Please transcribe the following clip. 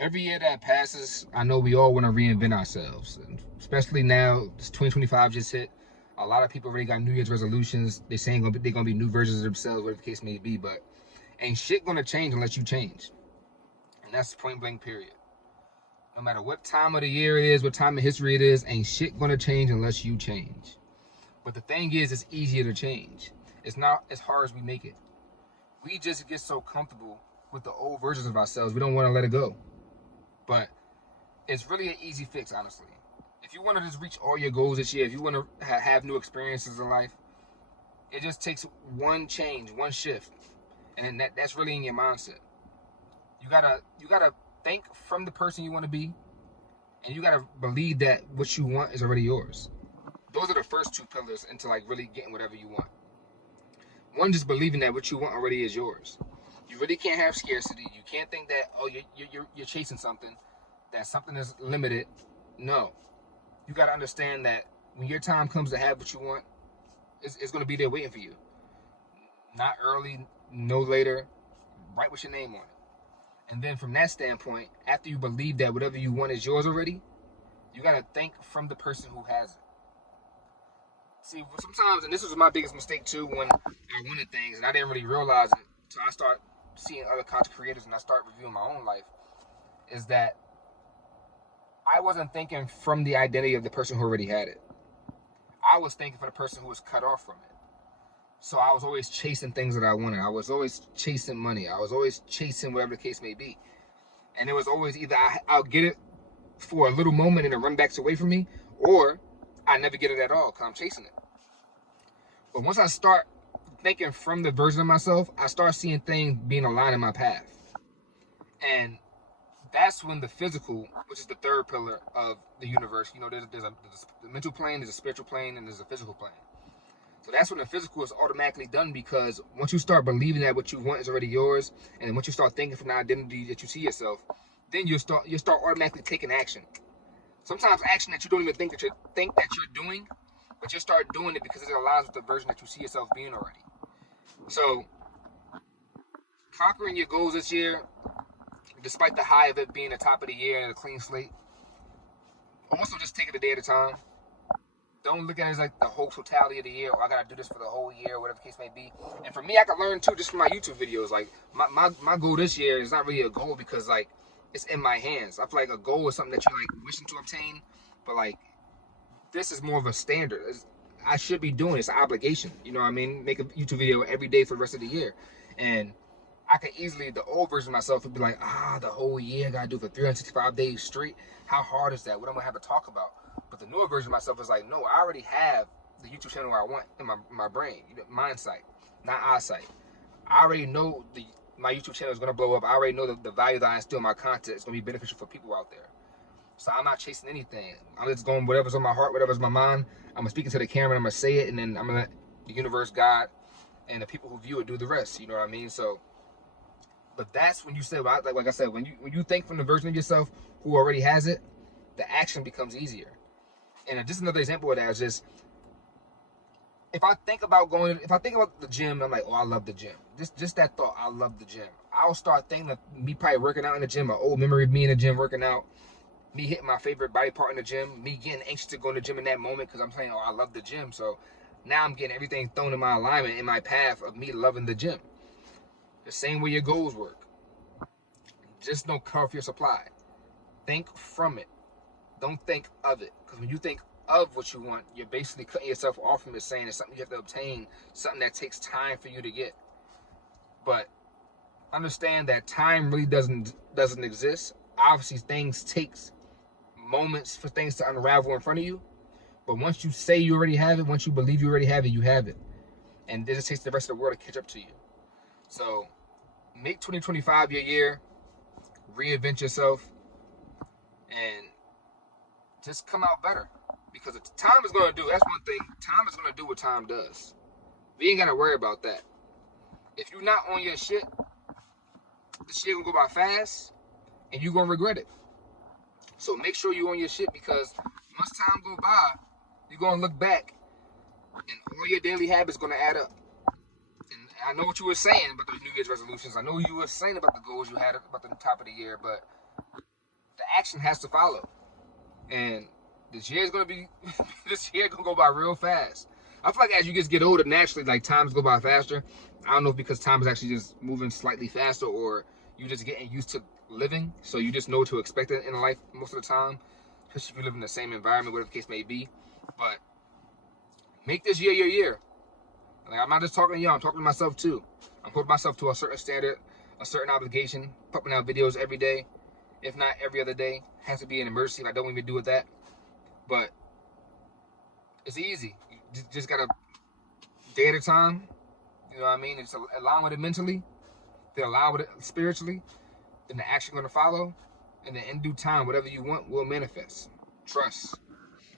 Every year that passes, I know we all want to reinvent ourselves, and especially now. This 2025 just hit. A lot of people already got New Year's resolutions. They're saying they're gonna be new versions of themselves, whatever the case may be. But ain't shit gonna change unless you change, and that's point blank. Period. No matter what time of the year it is, what time of history it is, ain't shit gonna change unless you change. But the thing is, it's easier to change. It's not as hard as we make it. We just get so comfortable with the old versions of ourselves, we don't want to let it go. But it's really an easy fix, honestly. If you want to just reach all your goals this year, if you want to have new experiences in life, it just takes one change, one shift, and that's really in your mindset. You gotta think from the person you want to be, and you gotta believe that what you want is already yours. Those are the first two pillars into like really getting whatever you want. One, just believing that what you want already is yours. You really can't have scarcity. You can't think that you're chasing something, that something is limited. No, you got to understand that when your time comes to have what you want, it's going to be there waiting for you. Not early, no later, right with your name on it. And then from that standpoint, after you believe that whatever you want is yours already, you got to think from the person who has it. See, sometimes, and this was my biggest mistake too, when I wanted things and I didn't really realize it until I start seeing other content creators and I start reviewing my own life, is that I wasn't thinking from the identity of the person who already had it. I was thinking for the person who was cut off from it. So I was always chasing things that I wanted. I was always chasing money. I was always chasing whatever the case may be. And it was always either I'll get it for a little moment and it run back away from me, or I never get it at all because I'm chasing it. But once I start thinking from the version of myself, I start seeing things being aligned in my path. And that's when the physical, which is the third pillar of the universe, there's a mental plane, there's a spiritual plane, and there's a physical plane. So that's when the physical is automatically done, because once you start believing that what you want is already yours, and once you start thinking from the identity that you see yourself, then you'll start automatically taking action. Sometimes action that you don't even think that you're doing, but you start doing it because it aligns with the version that you see yourself being already. So conquering your goals this year, despite the high of it being the top of the year and a clean slate, also just take it a day at a time. Don't look at it as like the whole totality of the year, or I gotta do this for the whole year, or whatever the case may be. And for me, I can learn too just from my YouTube videos. Like my goal this year is not really a goal because like it's in my hands. I feel like a goal is something that you're like wishing to obtain, but like this is more of a standard. I should be doing it. It's an obligation. You know what I mean? Make a YouTube video every day for the rest of the year. And I could easily, the old version of myself would be like, the whole year I gotta do it for 365 days straight. How hard is that? What am I gonna have to talk about? But the newer version of myself is like, no, I already have the YouTube channel I want in my brain, mind sight, not eyesight. I already know my YouTube channel is gonna blow up. I already know the value that I instill in my content is gonna be beneficial for people out there. So I'm not chasing anything. I'm just going whatever's on my heart, whatever's on my mind. I'm gonna speak into the camera, and I'm gonna say it, and then I'm gonna let the universe, God, and the people who view it do the rest. You know what I mean? So, but that's when you say, like I said, when you think from the version of yourself who already has it, the action becomes easier. And just another example of that is just if I think about the gym, I'm like, oh, I love the gym. Just that thought, I love the gym. I'll start thinking of me probably working out in the gym, an old memory of me in the gym working out, me hitting my favorite body part in the gym, me getting anxious to go to the gym in that moment because I'm saying, oh, I love the gym. So now I'm getting everything thrown in my alignment, in my path of me loving the gym. The same way your goals work. Just don't cut off your supply. Think from it. Don't think of it. Because when you think of what you want, you're basically cutting yourself off from it, saying it's something you have to obtain, something that takes time for you to get. But understand that time really doesn't exist. Obviously, things takes moments for things to unravel in front of you. But once you say you already have it, once you believe you already have it, you have it. And it just takes the rest of the world to catch up to you. So make 2025 your year. Reinvent yourself. And just come out better. Because time is going to do, that's one thing, time is going to do what time does. We ain't got to worry about that. If you're not on your shit, this year going to go by fast, and you're going to regret it. So make sure you're on your shit, because once time go by, you're going to look back, and all your daily habits going to add up. And I know what you were saying about the New Year's resolutions. I know you were saying about the goals you had about the top of the year, but the action has to follow. And this year is gonna be this year gonna go by real fast. I feel like as you just get older, naturally, like times go by faster. I don't know if because time is actually just moving slightly faster, or you just getting used to living, so you just know what to expect in life most of the time, especially if you live in the same environment, whatever the case may be. But make this year your year. Like, I'm not just talking to y'all, I'm talking to myself too. I'm putting myself to a certain standard, a certain obligation, pumping out videos every day, if not every other day. Has to be an emergency. I don't even do with that. But it's easy. You just gotta day at a time. You know what I mean? It's align with it mentally, then align with it spiritually, then the action gonna follow, and then in due time, whatever you want will manifest. Trust.